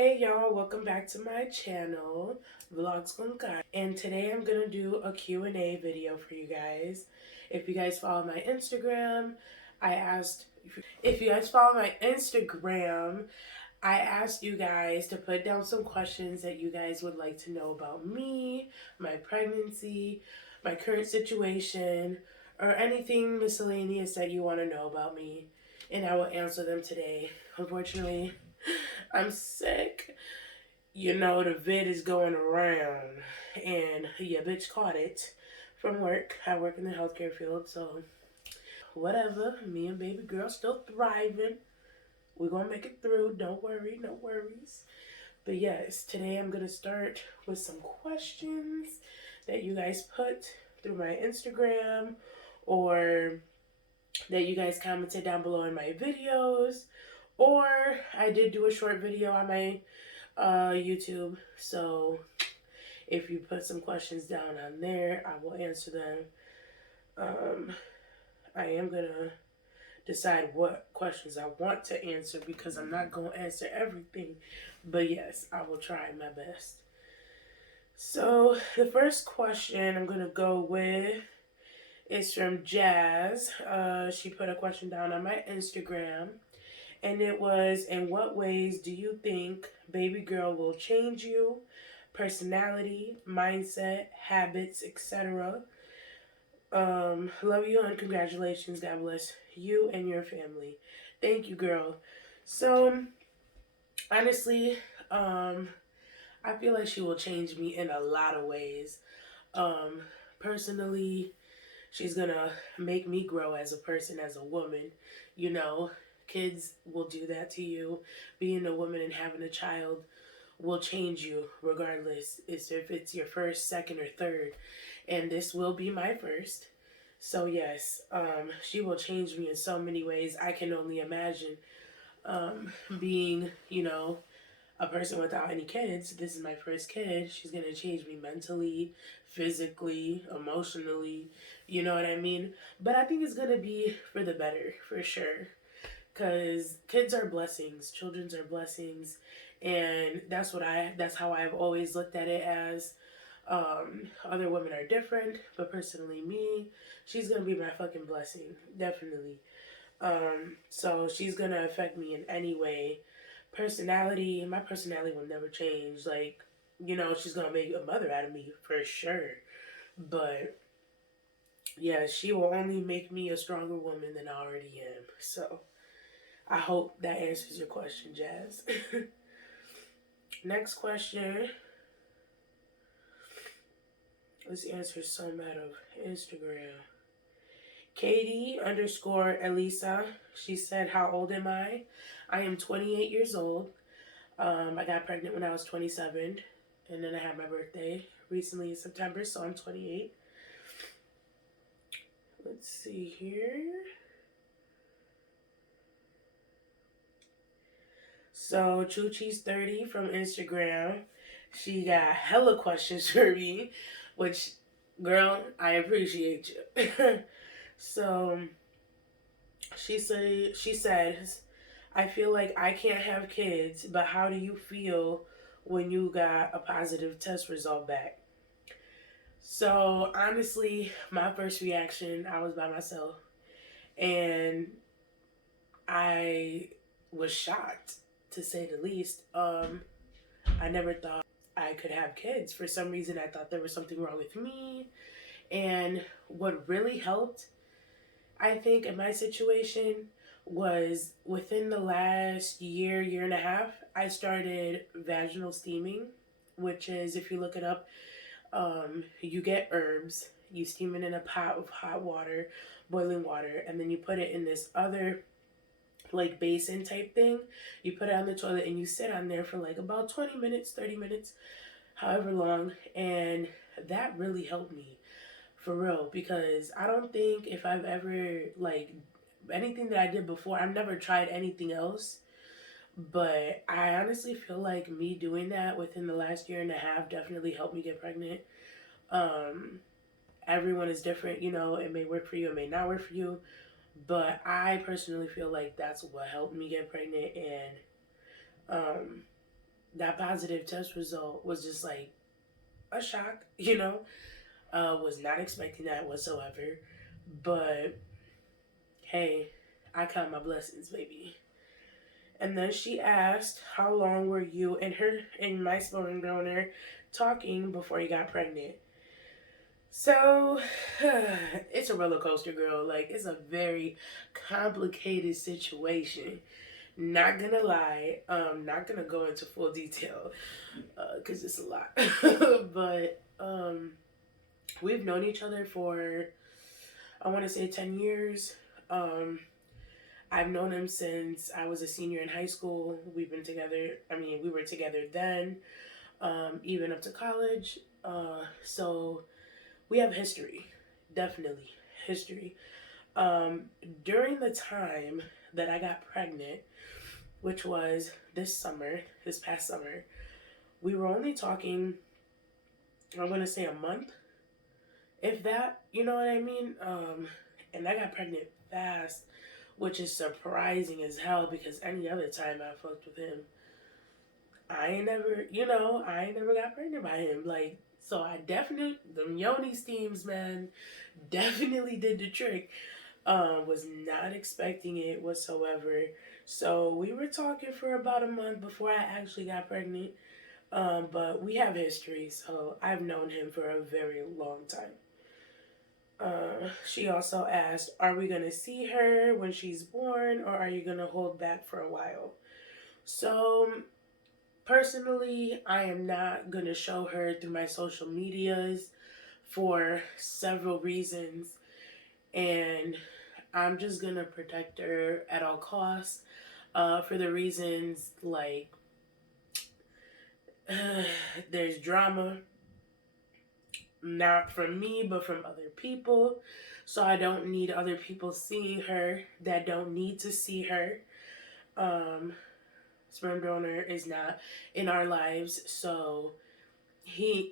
Hey y'all, welcome back to my channel, Vlogs con Kai. And today I'm gonna do a Q&A video for you guys. If you guys follow my Instagram, if you guys follow my Instagram, I asked you guys to put down some questions that you guys would like to know about me, my pregnancy, my current situation, or anything miscellaneous that you want to know about me. And I will answer them today. Unfortunately, I'm sick. You know, the vid is going around, and yeah, bitch caught it from work. I work in the healthcare field, so whatever. Me and baby girl still thriving. We're gonna make it through. Don't worry, no worries. But yes, today I'm gonna start with some questions that you guys put through my Instagram or that you guys commented down below in my videos. Or I did do a short video on my YouTube. So if you put some questions down on there, I will answer them. I am gonna decide what questions I want to answer because I'm not gonna answer everything. But yes, I will try my best. So the first question I'm gonna go with is from Jazz. She put a question down on my Instagram. And it was, in what ways do you think baby girl will change you? Personality, mindset, habits, etc. Love you and congratulations. God bless you and your family. Thank you, girl. So, honestly, I feel like she will change me in a lot of ways. Um, Personally, she's gonna make me grow as a person, as a woman. You know, kids will do that to you. Being a woman and having a child will change you regardless if it's your first, second, or third. And this will be my first. So yes, she will change me in so many ways. I can only imagine being, a person without any kids. This is my first kid. She's gonna change me mentally, physically, emotionally. You know what I mean? But I think it's gonna be for the better, for sure. Cause kids are blessings, children are blessings, and that's how I've always looked at it as. Other women are different, but personally, me, she's gonna be my fucking blessing, definitely. So she's gonna affect me in any way. My personality will never change. Like, she's gonna make a mother out of me for sure. But yeah, she will only make me a stronger woman than I already am. So I hope that answers your question, Jazz. Next question. Let's answer some out of Instagram. Katie underscore Elisa. She said, how old am I? I am 28 years old. I got pregnant when I was 27. And then I had my birthday recently in September, so I'm 28. Let's see here. So Chuchi's 30 from Instagram. She got hella questions for me, which, girl, I appreciate you. So she says, I feel like I can't have kids, but how do you feel when you got a positive test result back? So honestly, my first reaction, I was by myself, and I was shocked, to say the least. I never thought I could have kids. For some reason, I thought there was something wrong with me. And what really helped, I think, in my situation was within the last year and a half, I started vaginal steaming, which is, if you look it up, you get herbs, you steam it in a pot of hot water, boiling water, and then you put it in this other like basin type thing. You put it on the toilet and you sit on there for like about 20 minutes, 30 minutes, however long, and that really helped me for real, because I don't think if I've ever like anything that I did before, I've never tried anything else. But I honestly feel like me doing that within the last year and a half definitely helped me get pregnant. Um, Everyone is different, it may work for you, it may not work for you. But I personally feel like that's what helped me get pregnant. And that positive test result was just like a shock, you know. Was not expecting that whatsoever. But hey, I count my blessings, baby. And then she asked, "How long were you and my sperm donor talking before you got pregnant?" So it's a roller coaster, girl. Like, it's a very complicated situation. Not gonna lie, not gonna go into full detail because it's a lot. But we've known each other for, I want to say, 10 years. Um, I've known him since I was a senior in high school. We've been together. I mean, we were together then, even up to college. So we have history, definitely history. Um, During the time that I got pregnant, which was this past summer, we were only talking, I'm going to say a month, if that, you know what I mean? And I got pregnant fast, which is surprising as hell because any other time I fucked with him, I ain't never got pregnant by him. Like, so I definitely, them yoni steams, man, definitely did the trick. Was not expecting it whatsoever. So we were talking for about a month before I actually got pregnant. But we have history, so I've known him for a very long time. She also asked, "Are we gonna see her when she's born, or are you gonna hold back for a while?" So personally, I am not gonna show her through my social medias for several reasons, and I'm just gonna protect her at all costs. For the reasons like there's drama, not from me, but from other people. So I don't need other people seeing her that don't need to see her. Um, Sperm donor is not in our lives, so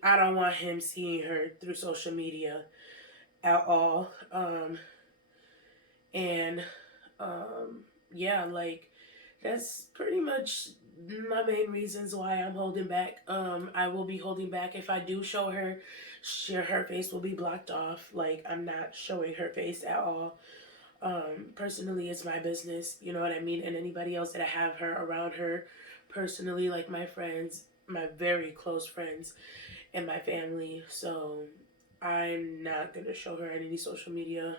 I don't want him seeing her through social media at all. And yeah, like that's pretty much my main reasons why I'm holding back. I will be holding back if I do show her. Her face will be blocked off. Like, I'm not showing her face at all. Personally, it's my business. You know what I mean? And anybody else that I have her around her, personally, like my friends, my very close friends, and my family. So I'm not gonna show her on any social media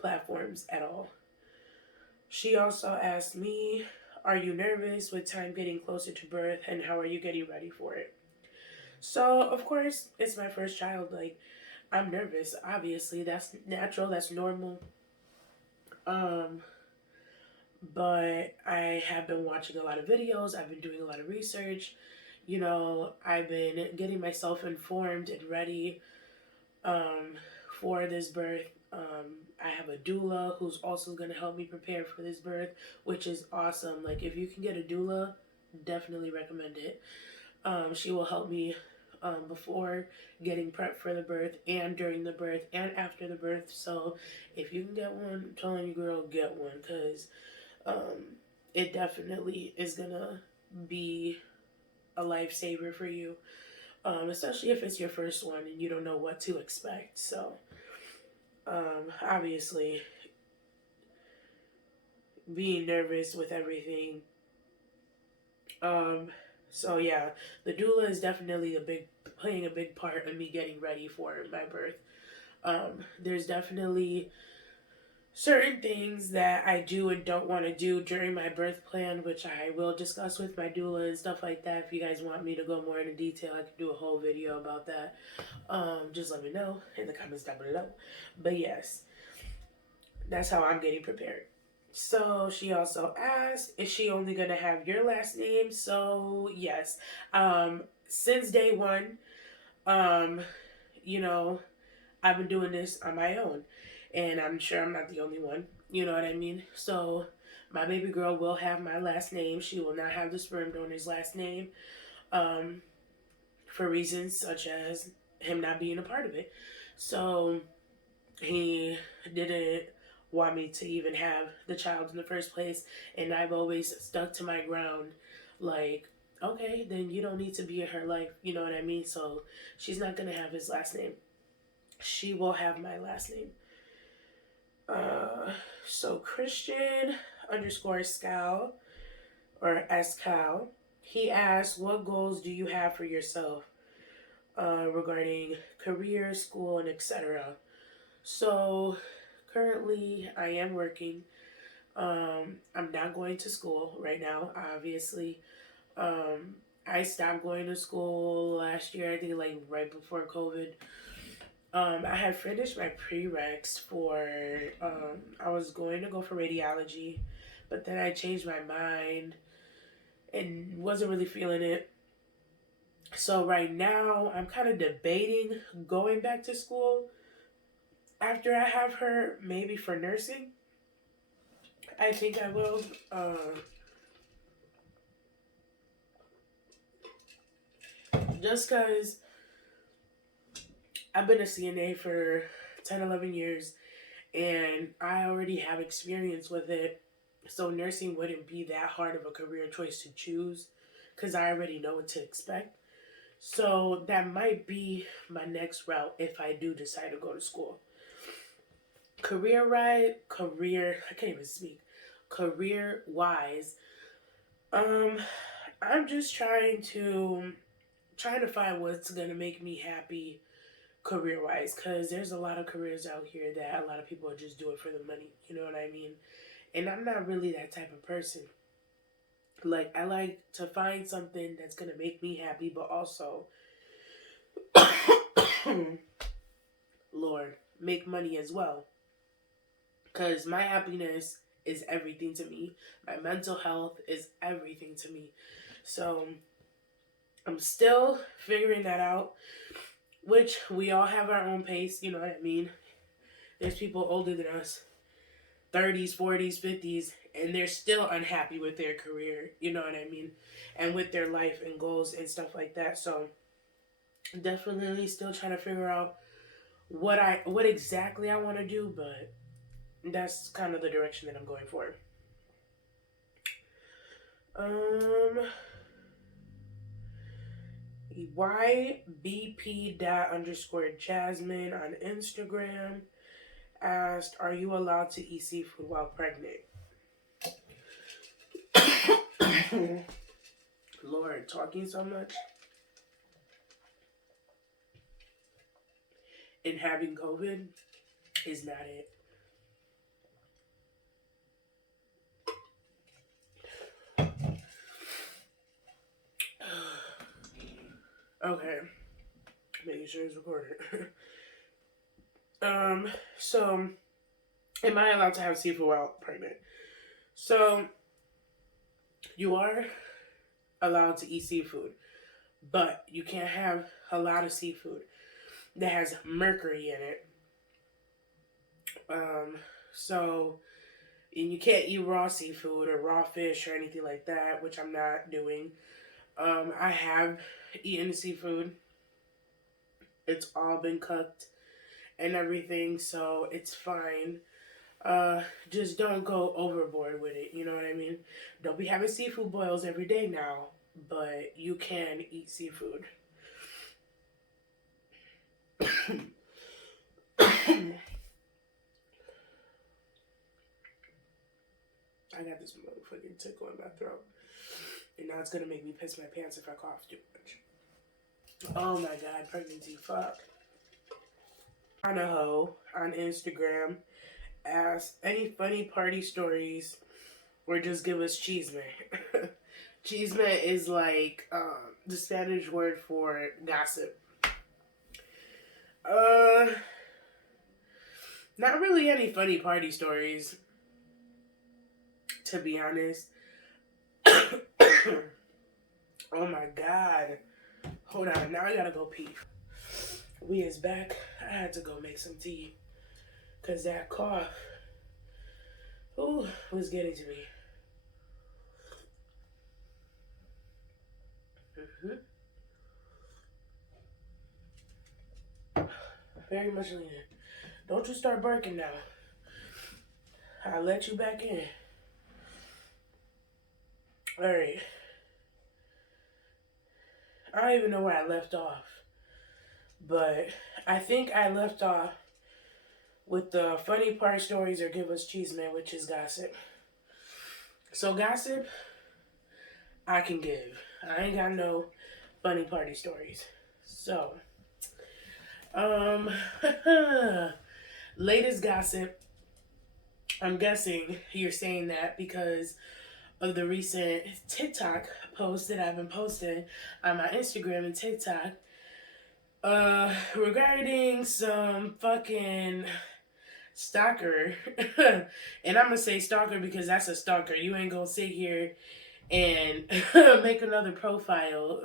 platforms at all. She also asked me, "Are you nervous with time getting closer to birth, and how are you getting ready for it?" So, of course, it's my first child. Like, I'm nervous. Obviously, that's natural, that's normal. Um, but I have been watching a lot of videos, I've been doing a lot of research. I've been getting myself informed and ready um, for this birth. I have a doula who's also going to help me prepare for this birth, which is awesome. Like, if you can get a doula, definitely recommend it. She will help me before getting prepped for the birth and during the birth and after the birth. So, if you can get one, I'm telling you, girl, get one because it definitely is going to be a lifesaver for you, especially if it's your first one and you don't know what to expect. So, obviously, being nervous with everything. Um, so yeah, the doula is definitely playing a big part in me getting ready for my birth. There's definitely certain things that I do and don't want to do during my birth plan, which I will discuss with my doula and stuff like that. If you guys want me to go more into detail, I can do a whole video about that. Just let me know in the comments down below. But yes, that's how I'm getting prepared. So she also asked, "Is she only gonna have your last name?" So yes, since day one, um, you know, I've been doing this on my own, and I'm sure I'm not the only one. You know what I mean? So my baby girl will have my last name. She will not have the sperm donor's last name, um, for reasons such as him not being a part of it. So he didn't want me to even have the child in the first place, and I've always stuck to my ground. Like, Okay, then you don't need to be in her life. You know what I mean? So she's not going to have his last name. She will have my last name. Uh, so Christian underscore Scal or Scal. He asked, what goals do you have for yourself regarding career, school, and etc.? So currently I am working. I'm not going to school right now, obviously. Um, I stopped going to school last year, I think like right before COVID. I had finished my prereqs for, I was going to go for radiology, but then I changed my mind and wasn't really feeling it. So right now, I'm kind of debating going back to school after I have her, maybe for nursing. I think I will. Just because I've been a CNA for 10, 11 years and I already have experience with it. So nursing wouldn't be that hard of a career choice to choose because I already know what to expect. So that might be my next route if I do decide to go to school. I can't even speak. Career wise, um, I'm just trying to find what's gonna make me happy career wise, because there's a lot of careers out here that a lot of people just do it for the money. You know what I mean? And I'm not really that type of person. Like, I like to find something that's gonna make me happy, but also, Lord, make money as well. Because my happiness is everything to me. My mental health is everything to me. So I'm still figuring that out, which we all have our own pace, you know what I mean? There's people older than us, 30s, 40s, 50s, and they're still unhappy with their career, you know what I mean? And with their life and goals and stuff like that. So definitely still trying to figure out what exactly I want to do, but that's kind of the direction that I'm going for. Um, YBP dot underscore Jasmine on Instagram asked, are you allowed to eat seafood while pregnant? Lord, talking so much and having COVID is not it. Okay, making sure it's recorded. So am I allowed to have seafood while pregnant? So you are allowed to eat seafood, but you can't have a lot of seafood that has mercury in it. Um, so and you can't eat raw seafood or raw fish or anything like that, which I'm not doing. I have eaten seafood. It's all been cooked and everything, so it's fine. Just don't go overboard with it. You know what I mean? Don't be having seafood boils every day now, but you can eat seafood. I got this motherfucking tickle in my throat, and now it's gonna make me piss my pants if I cough too much. Oh my god, pregnancy, fuck. Anaho on Instagram asks, any funny party stories or just give us chisme. Chisme is like the Spanish word for gossip. Uh, Not really any funny party stories, to be honest. Oh my god. Hold on, now I gotta go pee. We is back. I had to go make some tea. Cause that cough, ooh, was getting to me. Very much needed. Don't you start barking now. I'll let you back in. Alright. I don't even know where I left off, but I think I left off with the funny part stories or give us cheese man, which is gossip. So gossip, I can give. I ain't got no funny party stories. So, um, latest gossip. I'm guessing you're saying that because of the recent TikTok post that I've been posting on my Instagram and TikTok, regarding some fucking stalker. And I'm gonna say stalker because that's a stalker. You ain't gonna sit here and make another profile,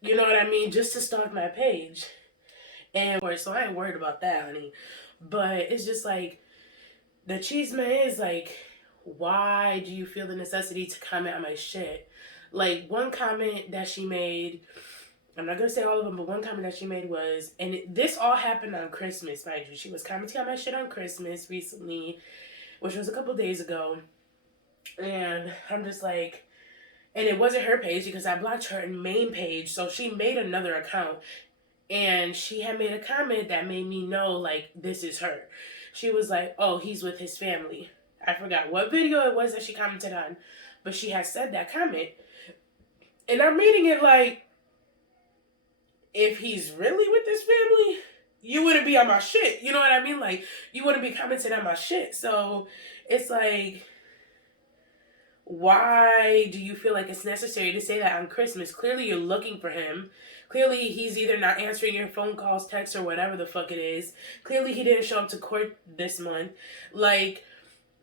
you know what I mean, just to stalk my page. And so I ain't worried about that, honey. But it's just like, the cheese man is like, why do you feel the necessity to comment on my shit? Like, one comment that she made, I'm not gonna say all of them, but one comment that she made was, and this all happened on Christmas, mind you. She was commenting on my shit on Christmas recently, which was a couple days ago. And I'm just like, and it wasn't her page because I blocked her main page. So she made another account. And she had made a comment that made me know, like, this is her. She was like, oh, he's with his family. I forgot what video it was that she commented on. But she had said that comment. And I'm reading it like, if he's really with his family, you wouldn't be on my shit. You know what I mean? Like, you wouldn't be commenting on my shit. So it's like, why do you feel like it's necessary to say that on Christmas? Clearly you're looking for him. Clearly he's either not answering your phone calls, texts, or whatever the fuck it is. Clearly he didn't show up to court this month. Like,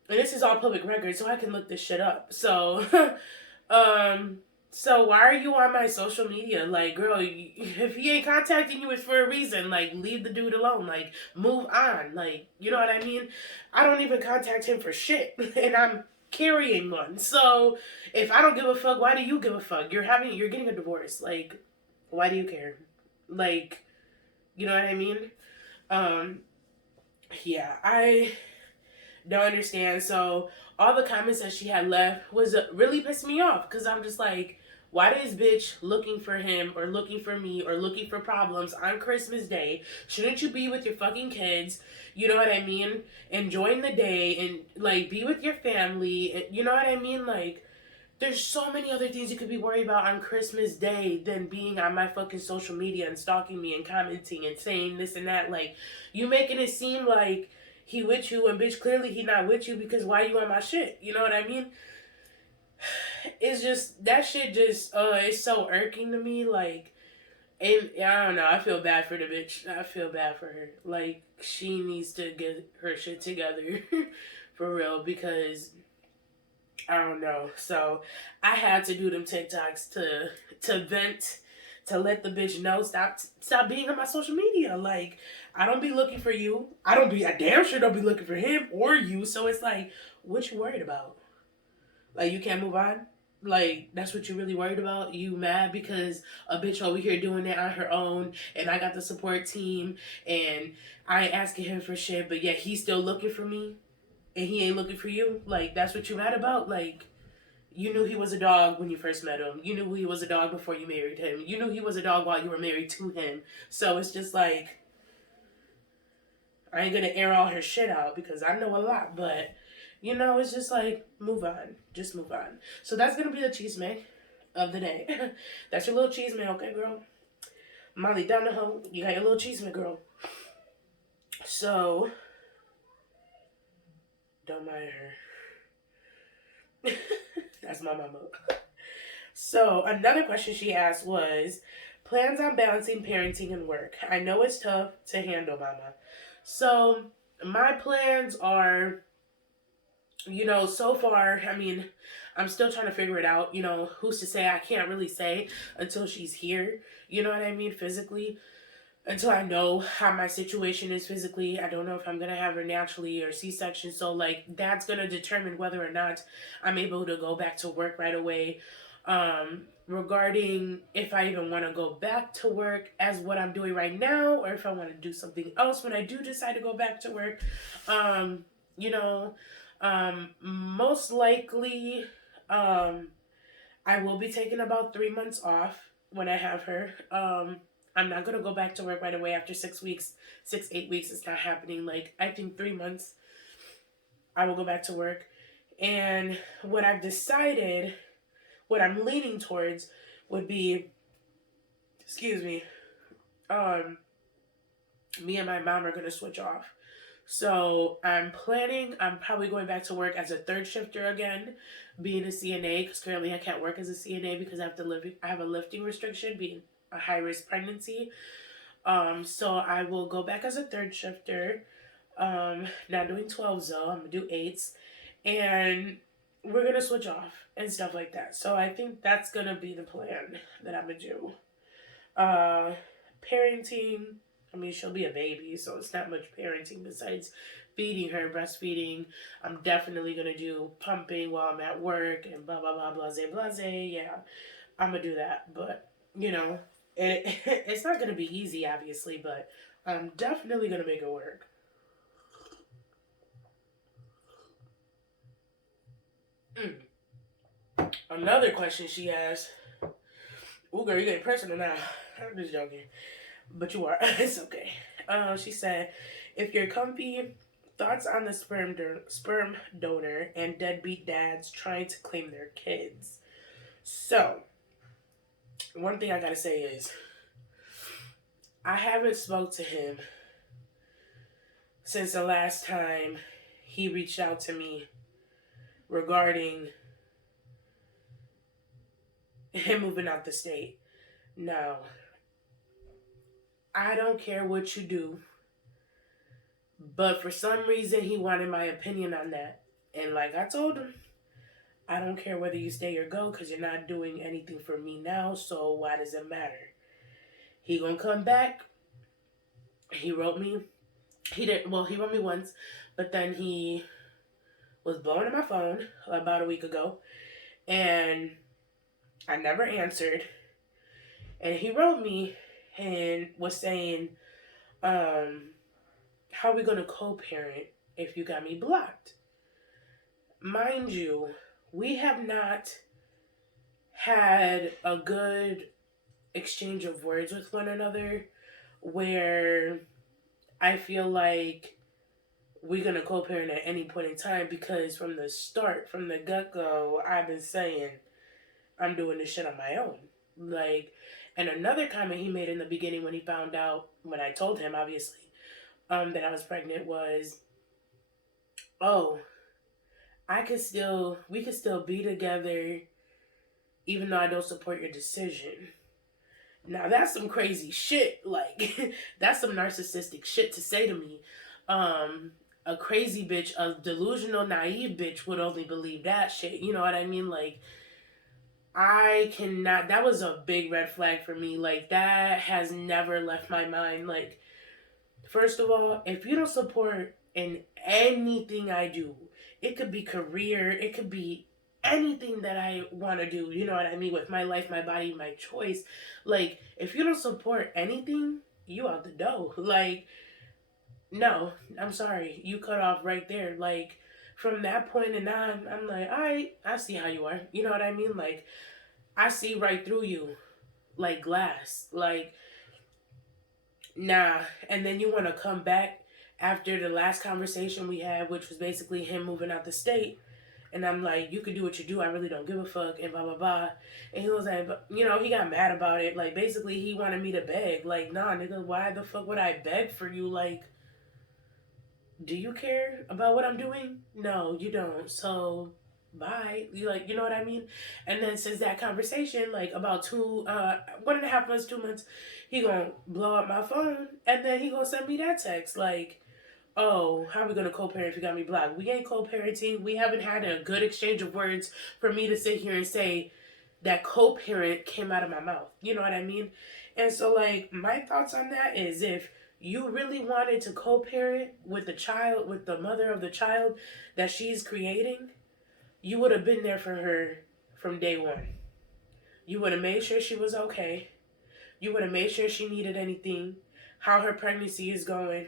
and this is all public record, so I can look this shit up. So, so why are you on my social media? Like, girl, if he ain't contacting you, it's for a reason. Like, leave the dude alone. Like, move on. Like, you know what I mean? I don't even contact him for shit. And I'm carrying one. So if I don't give a fuck, why do you give a fuck? You're getting a divorce. Like, why do you care? Like, you know what I mean? Yeah, I don't understand. So all the comments that she had left was really pissing me off because I'm just like, why is bitch looking for him or looking for me or looking for problems on Christmas Day? Shouldn't you be with your fucking kids? You know what I mean? Enjoying the day and like be with your family. And, you know what I mean? Like, there's so many other things you could be worried about on Christmas Day than being on my fucking social media and stalking me and commenting and saying this and that. Like, you making it seem like he with you and bitch clearly he not with you because why you on my shit? You know what I mean? It's just, that shit just, it's so irking to me. Like, and I don't know, I feel bad for the bitch. I feel bad for her. Like, she needs to get her shit together for real because I don't know. So I had to do them TikToks to vent, to let the bitch know, stop being on my social media. Like, I don't be looking for you. I damn sure don't be looking for him or you. So it's like, what you worried about? Like, you can't move on? Like, that's what you really worried about? You mad because a bitch over here doing it on her own and I got the support team and I ain't asking him for shit, but yet he's still looking for me and he ain't looking for you? Like, that's what you mad about? Like, you knew he was a dog when you first met him. You knew he was a dog before you married him. You knew he was a dog while you were married to him. So it's just like, I ain't gonna air all her shit out because I know a lot, but you know, it's just like, move on. Just move on. So that's gonna be the cheese man of the day. That's your little cheese man, okay, girl? Molly down the hole. You got your little cheese man, girl. So, don't mind her. That's my mama. So, another question she asked was, plans on balancing parenting and work. I know it's tough to handle, mama. So, my plans are, you know, so far, I mean, I'm still trying to figure it out. You know, who's to say? I can't really say until she's here. You know what I mean? Physically. Until I know how my situation is physically. I don't know if I'm going to have her naturally or C-section. So, like, that's going to determine whether or not I'm able to go back to work right away. Regarding if I even want to go back to work as what I'm doing right now, or if I want to do something else when I do decide to go back to work. You know, most likely, I will be taking about 3 months off when I have her. I'm not gonna go back to work right away after 6 weeks, 8 weeks. It's not happening. Like, I think 3 months, I will go back to work. And what I've decided, what I'm leaning towards, would be, excuse me, um, me and my mom are gonna switch off. So I'm probably going back to work as a third shifter again, being a CNA, because currently I can't work as a CNA because I have a lifting restriction, being a high risk pregnancy. So I will go back as a third shifter. Not doing 12s though, I'm gonna do 8s, and we're gonna switch off and stuff like that. So I think that's gonna be the plan that I'm gonna do. Uh, Parenting. I mean, she'll be a baby, so it's not much parenting besides feeding her, breastfeeding. I'm definitely gonna do pumping while I'm at work and blah blah blah blase blase. Yeah, I'm gonna do that, but you know, it's not gonna be easy, obviously, but I'm definitely gonna make it work. Mm. Another question she asked. Ooh, girl, you getting personal now. I'm just joking. But you are. It's okay. She said, if you're comfy, thoughts on the sperm donor and deadbeat dads trying to claim their kids. So, one thing I gotta say is, I haven't spoke to him since the last time he reached out to me regarding him moving out the state. Now, I don't care what you do, but for some reason he wanted my opinion on that. And like I told him, I don't care whether you stay or go because you're not doing anything for me now, so why does it matter? He gonna come back. He wrote me. He wrote me once, but then he was blowing up my phone about a week ago, and I never answered. And he wrote me and was saying, how are we gonna co-parent if you got me blocked? Mind you, we have not had a good exchange of words with one another where I feel like we're gonna co-parent at any point in time, because from the start, from the get-go, I've been saying I'm doing this shit on my own. Like, and another comment he made in the beginning when he found out, when I told him obviously, that I was pregnant, was, oh, we could still be together even though I don't support your decision. Now that's some crazy shit. Like, that's some narcissistic shit to say to me. A crazy bitch, a delusional, naive bitch would only believe that shit. You know what I mean? Like, I cannot. That was a big red flag for me. Like, that has never left my mind. Like, first of all, if you don't support in anything I do, it could be career, it could be anything that I want to do, you know what I mean, with my life, my body, my choice. Like, if you don't support anything, you out the door. Like, no, I'm sorry, you cut off right there. Like, from that point and on, I'm like, all right, I see how you are. You know what I mean? Like, I see right through you, like glass. Like, nah. And then you want to come back after the last conversation we had, which was basically him moving out the state. And I'm like, you can do what you do. I really don't give a fuck. And blah, blah, blah. And he was like, you know, he got mad about it. Like, basically, he wanted me to beg. Like, nah, nigga, why the fuck would I beg for you? Like, do you care about what I'm doing? No, you don't. So, bye. You know what I mean? And then since that conversation, like, about 1.5 months, 2 months, he gonna blow up my phone. And then he gonna send me that text. Like, oh, how are we gonna co-parent if you got me blocked? We ain't co-parenting. We haven't had a good exchange of words for me to sit here and say that co-parent came out of my mouth. You know what I mean? And so, like, my thoughts on that is, if you really wanted to co-parent with the child, with the mother of the child that she's creating, you would have been there for her from day one. You would have made sure she was okay. You would have made sure she needed anything, how her pregnancy is going,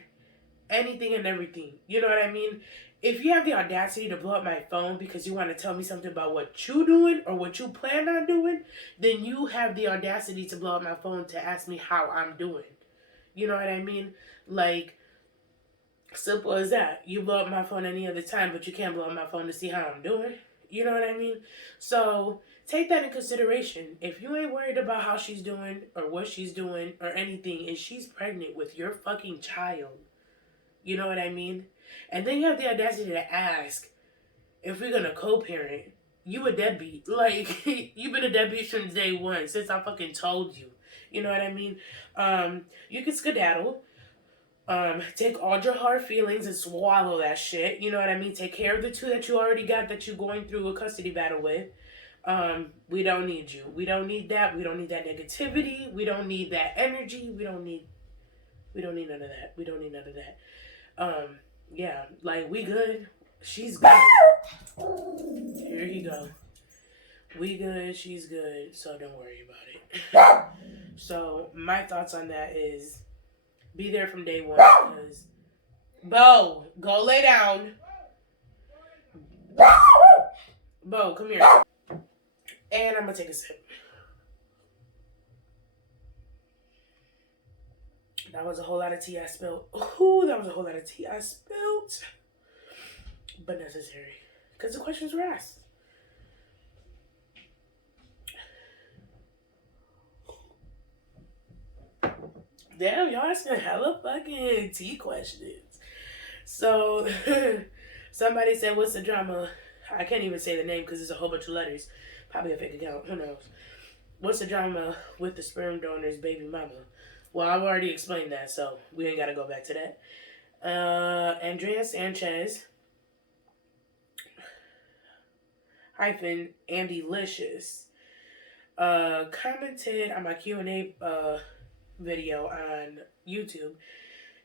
anything and everything. You know what I mean? if you have the audacity to blow up my phone because you want to tell me something about what you doing or what you plan on doing, then you have the audacity to blow up my phone to ask me how I'm doing. You know what I mean? Like, simple as that. You blow up my phone any other time, but you can't blow up my phone to see how I'm doing. You know what I mean? So take that in consideration. If you ain't worried about how she's doing or what she's doing or anything, and she's pregnant with your fucking child, you know what I mean? And then you have the audacity to ask if we're gonna co-parent. You a deadbeat. Like, you've been a deadbeat since day one, since I fucking told you. You know what I mean? You can skedaddle. Take all your hard feelings and swallow that shit. You know what I mean? Take care of the two that you already got that you're going through a custody battle with. We don't need you. We don't need that. We don't need that negativity. We don't need that energy. We don't need none of that. We don't need none of that. Yeah, like, we good. She's good. Here you go. We good. She's good. So don't worry about it. So my thoughts on that is be there from day one. Because Bo, go lay down. Bo, come here. And I'm gonna take a sip. That was a whole lot of tea I spilled. Ooh, that was a whole lot of tea I spilled. But necessary. Because the questions were asked. Damn, y'all asking hella fucking tea questions. So, somebody said, what's the drama? I can't even say the name because it's a whole bunch of letters. Probably a fake account. Who knows? What's the drama with the sperm donor's baby mama? Well, I've already explained that, so we ain't got to go back to that. Andrea Sanchez hyphen Andylicious commented on my Q&A video on YouTube.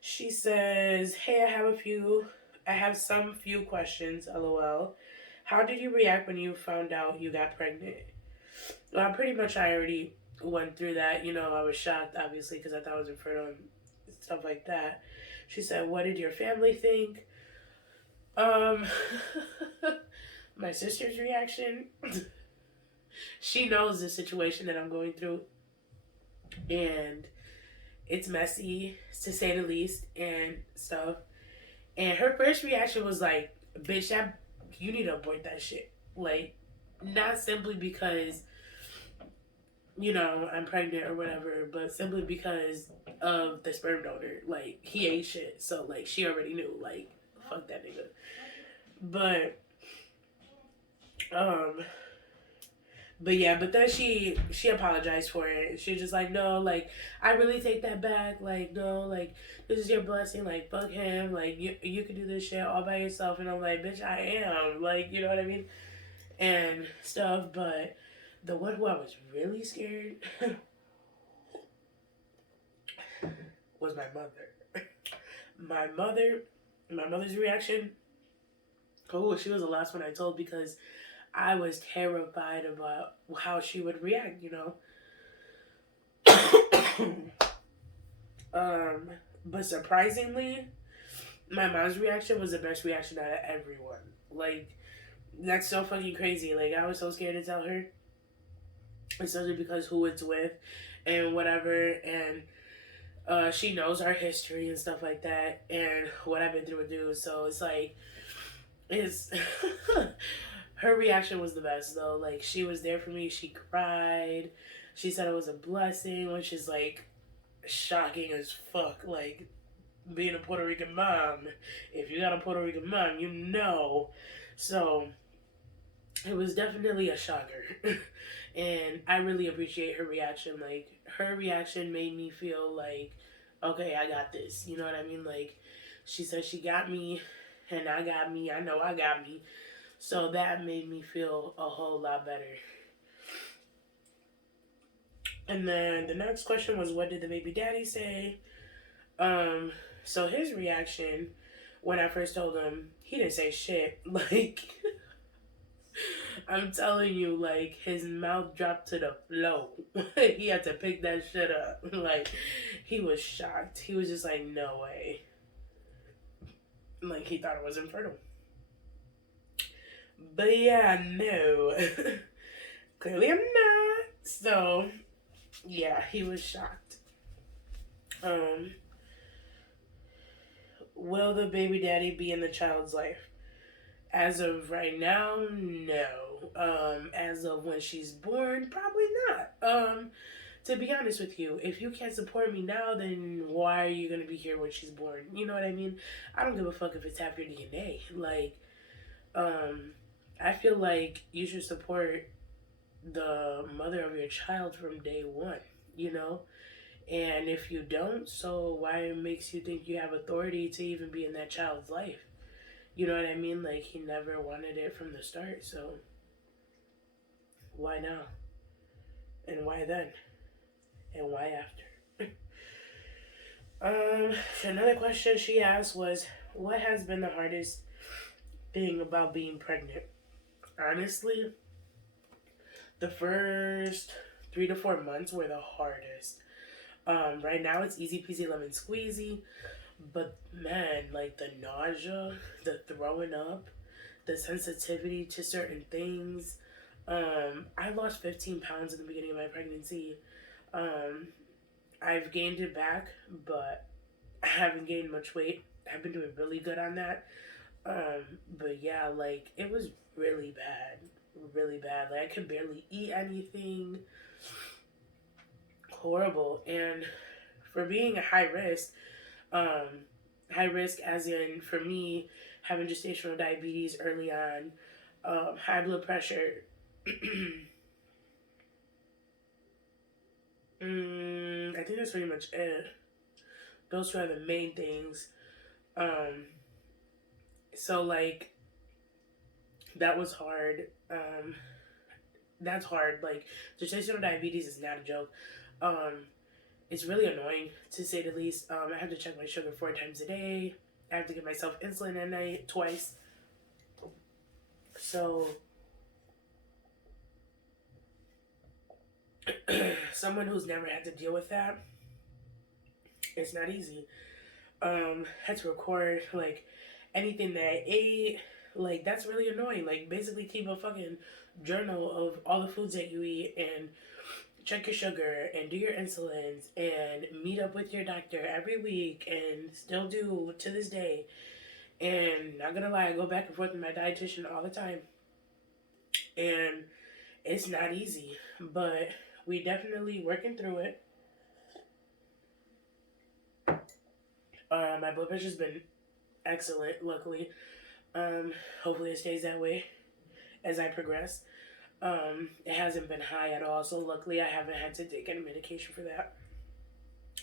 She says, hey, I have some few questions, lol. How did you react when you found out you got pregnant? Well, pretty much I already went through that. You know, I was shocked, obviously, because I thought I was infertile and stuff like that. She said, what did your family think? My sister's reaction. She knows the situation that I'm going through. And it's messy, to say the least, and stuff. And her first reaction was like, bitch, you need to abort that shit. Like, not simply because, you know, I'm pregnant or whatever, but simply because of the sperm donor. Like, he ain't shit. So, like, she already knew. Like, fuck that nigga. But yeah, but then she apologized for it. She was just like, no, like, I really take that back. Like, no, like, this is your blessing. Like, fuck him. Like, you can do this shit all by yourself. And I'm like, bitch, I am. Like, you know what I mean? And stuff. But the one who I was really scared was my mother. My mother's reaction. Oh, she was the last one I told because I was terrified about how she would react, you know. But surprisingly, my mom's reaction was the best reaction out of everyone. Like, that's so fucking crazy. Like, I was so scared to tell her, especially because who it's with and whatever. And she knows our history and stuff like that and what I've been through with dudes. So it's like, it's her reaction was the best though. Like, she was there for me. She cried. She said it was a blessing, which is like shocking as fuck. Like, being a Puerto Rican mom, if you got a Puerto Rican mom, you know. So it was definitely a shocker. And I really appreciate her reaction. Like, her reaction made me feel like, okay, I got this. You know what I mean? Like, she said she got me and I got me. I know I got me. So that made me feel a whole lot better. And then the next question was, what did the baby daddy say? So his reaction when I first told him, he didn't say shit. Like, I'm telling you, like, his mouth dropped to the floor. He had to pick that shit up. Like, he was shocked. He was just like, no way. Like, he thought it was infertile. But yeah, no. Clearly I'm not. So, yeah, he was shocked. Um, will the baby daddy be in the child's life? As of right now, no. As of when she's born, probably not. To be honest with you, if you can't support me now, then why are you gonna be here when she's born? You know what I mean? I don't give a fuck if it's half your DNA. Like, um, I feel like you should support the mother of your child from day one, you know? And if you don't, so why makes you think you have authority to even be in that child's life? You know what I mean? Like, he never wanted it from the start, so why now? And why then? And why after? Another question she asked was, what has been the hardest thing about being pregnant? Honestly, the first 3 to 4 months were the hardest. Right now it's easy peasy lemon squeezy, but man, like the nausea, the throwing up, the sensitivity to certain things. I lost 15 pounds in the beginning of my pregnancy. Um, I've gained it back, but I haven't gained much weight. I've been doing really good on that. But yeah, like it was really bad, really bad. Like I could barely eat anything. Horrible. And for being a um, high risk as in for me having gestational diabetes early on, high blood pressure. I think that's pretty much it. Those two are the main things. Um, so like that was hard. That's hard. Like gestational diabetes is not a joke. Um, it's really annoying to say the least. I have to check my sugar 4 times a day. I have to give myself insulin at night twice. So someone who's never had to deal with that, it's not easy. Had to record like anything that I ate. Like that's really annoying. Like basically keep a fucking journal of all the foods that you eat and check your sugar and do your insulins and meet up with your doctor every week and still do to this day. And not gonna lie, I go back and forth with my dietitian all the time. And it's not easy, but we definitely working through it. My blood pressure's been excellent, luckily. Hopefully it stays that way as I progress. It hasn't been high at all, so luckily I haven't had to take any medication for that.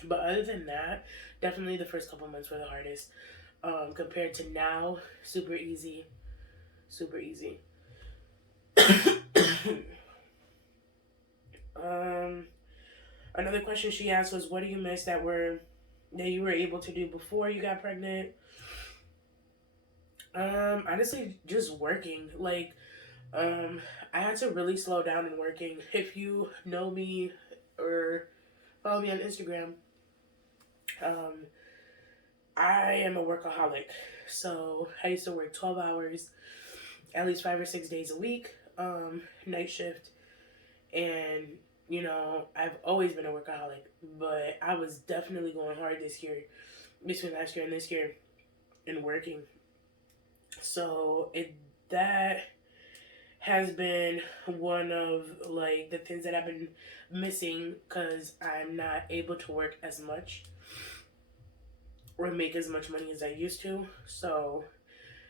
But other than that, definitely the first couple months were the hardest. Compared to now, super easy, super easy. um, Another question she asked was, "What do you miss that you were able to do before you got pregnant?" Honestly, just working. Like, I had to really slow down in working. If you know me or follow me on Instagram, um, I am a workaholic. So I used to work 12 hours, at least 5 or 6 days a week, night shift. And, I've always been a workaholic, but I was definitely going hard this year, between last year and this year, in working. So that has been one of like the things that I've been missing because I'm not able to work as much or make as much money as I used to. So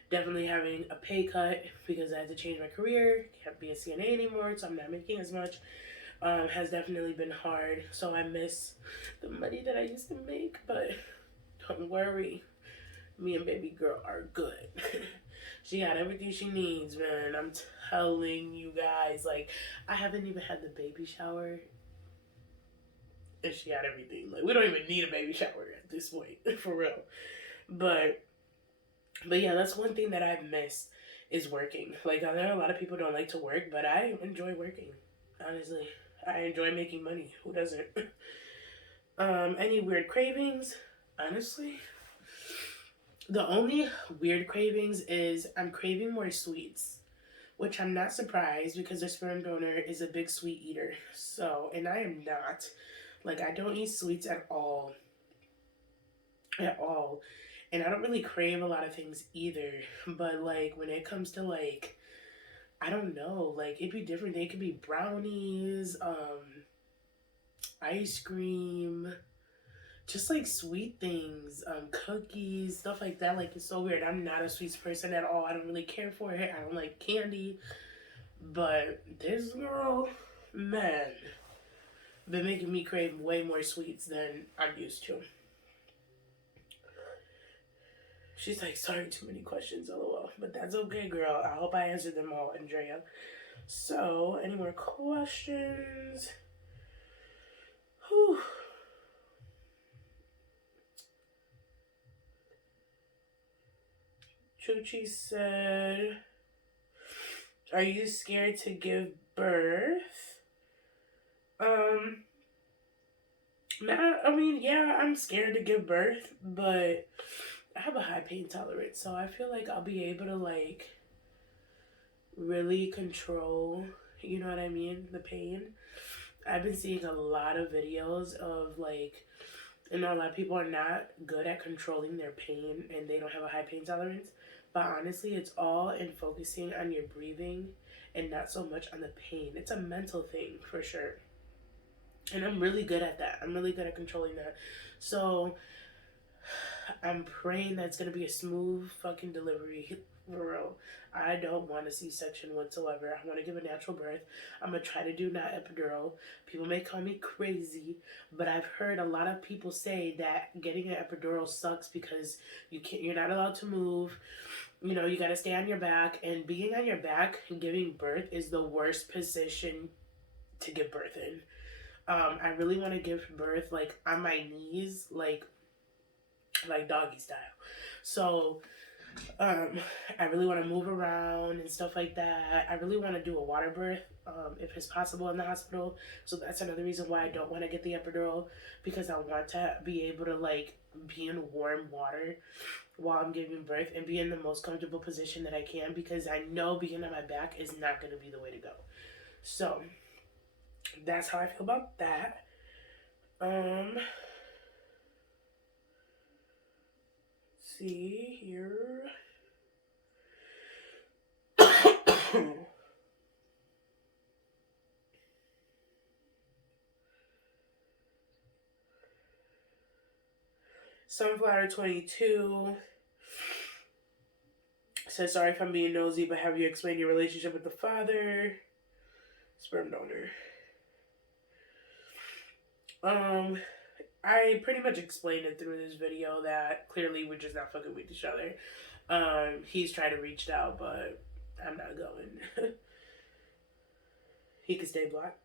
definitely having a pay cut because I had to change my career, can't be a CNA anymore, so I'm not making as much. Has definitely been hard. So I miss the money that I used to make, but don't worry, me and baby girl are good. She got everything she needs, man. I'm telling you guys, like, I haven't even had the baby shower, and she got everything. Like, we don't even need a baby shower at this point, for real. But, but yeah, that's one thing that I've missed is working. Like, I know a lot of people don't like to work, but I enjoy working. Honestly, I enjoy making money. Who doesn't? Any weird cravings? Honestly, the only weird cravings is I'm craving more sweets. which I'm not surprised because the sperm donor is a big sweet eater. So, and I am not. Like, I don't eat sweets at all. At all. And I don't really crave a lot of things either. But, like, when it comes to, like, I don't know, like, it'd be different. They could be brownies, ice cream, just like sweet things, cookies, stuff like that. Like, it's so weird. I'm not a sweets person at all. I don't really care for it. I don't like candy. But this girl, man, been making me crave way more sweets than I'm used to. She's like, sorry, too many questions, lol. But that's okay, girl. I hope I answered them all, Andrea. So, any more questions? Whew. Chuchi said, are you scared to give birth? I mean, yeah, I'm scared to give birth, but I have a high pain tolerance, so I feel like I'll be able to, like, really control, you know what I mean, the pain. I've been seeing a lot of videos of, like, you know, a lot of people are not good at controlling their pain and they don't have a high pain tolerance. But honestly, it's all in focusing on your breathing and not so much on the pain. It's a mental thing for sure. And I'm really good at that. I'm really good at controlling that. So I'm praying that it's going to be a smooth fucking delivery. For real. I don't want a C-section whatsoever. I want to give a natural birth. I'm going to try to do not epidural. People may call me crazy, but I've heard a lot of people say that getting an epidural sucks because you're not allowed to move. You know, you got to stay on your back, and being on your back and giving birth is the worst position to give birth in. I really want to give birth like on my knees, like doggy style. So I really want to move around and stuff like that. I really want to do a water birth if it's possible in the hospital. So that's another reason why I don't want to get the epidural, because I want to be able to, like, be in warm water while I'm giving birth and be in the most comfortable position that I can, because I know being on my back is not going to be the way to go. So that's how I feel about that. See here. Sunflower 22 says, sorry if I'm being nosy, but have you explained your relationship with the father? Sperm donor. I pretty much explained it through this video that clearly we're just not fucking with each other. He's trying to reach out, but I'm not going. He could stay blocked.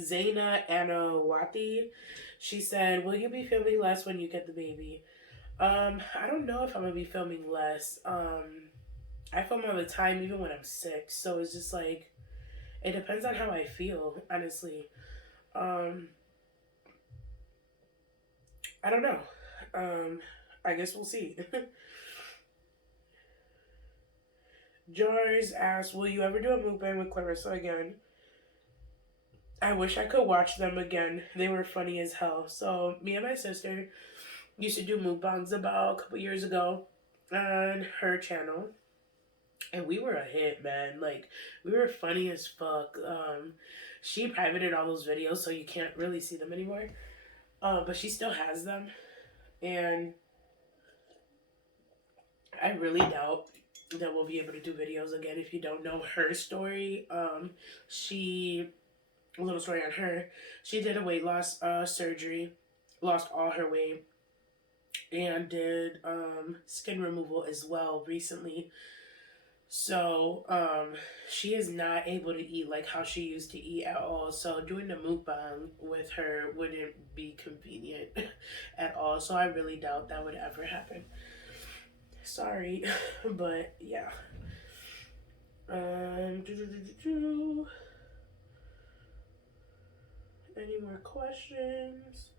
Zaina Anawati, she said, will you be filming less when you get the baby? I don't know if I'm gonna be filming less. I film all the time, even when I'm sick. So it's just like, it depends on how I feel, honestly. I don't know. I guess we'll see. Jars asked, will you ever do a mukbang with Clarissa again? I wish I could watch them again. They were funny as hell. So me and my sister used to do mukbangs about a couple years ago on her channel. And we were a hit, man. Like, we were funny as fuck. She privated all those videos, so you can't really see them anymore. But she still has them. And I really doubt that we'll be able to do videos again. If you don't know her story, a little story on her. She did a weight loss surgery, lost all her weight, and did skin removal as well recently. So she is not able to eat like how she used to eat at all. So doing the mukbang with her wouldn't be convenient at all. So I really doubt that would ever happen. Sorry, but yeah. Any more questions?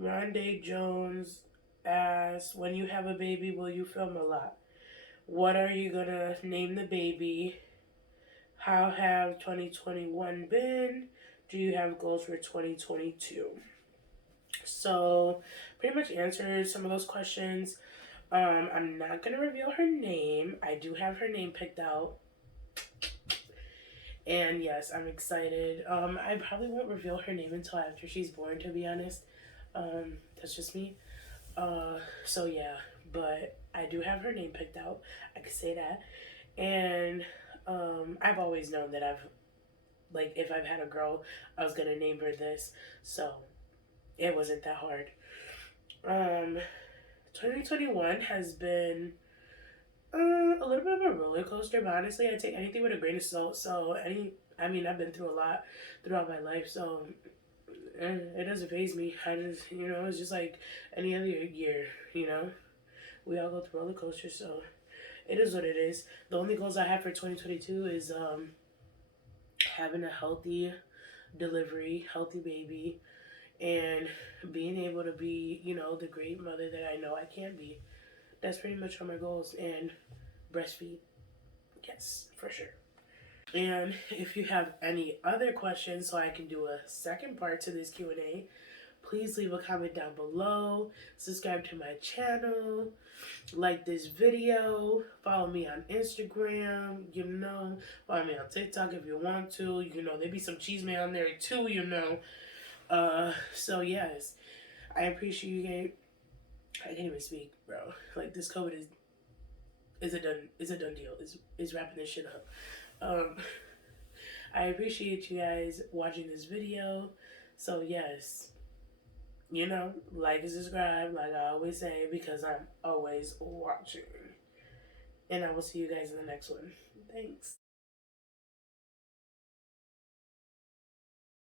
Rondé Jones asks, when you have a baby, will you film a lot? What are you gonna name the baby? How have 2021 been? Do you have goals for 2022? So, pretty much answered some of those questions. I'm not gonna reveal her name. I do have her name picked out. And yes, I'm excited. I probably won't reveal her name until after she's born, to be honest. That's just me. So yeah, but I do have her name picked out. I could say that. And I've always known that like, if I've had a girl, I was gonna name her this. So it wasn't that hard. 2021 has been a little bit of a roller coaster, but honestly, I take anything with a grain of salt. So I've been through a lot throughout my life, so it doesn't faze me. It's just like any other year. We all go through roller coasters, so it is what it is. The only goals I have for 2022 is having a healthy delivery, healthy baby, and being able to be, the great mother that I know I can be. That's pretty much all my goals. And breastfeed, yes, for sure. And if you have any other questions, so I can do a second part to this Q&A, please leave a comment down below. Subscribe to my channel. Like this video. Follow me on Instagram. Follow me on TikTok if you want to. There be some cheese man on there too. So yes, I appreciate. I can't even speak, bro. Like, this COVID is a done deal. Is wrapping this shit up. I appreciate you guys watching this video. So yes, like and subscribe, like I always say, because I'm always watching. And I will see you guys in the next one. Thanks.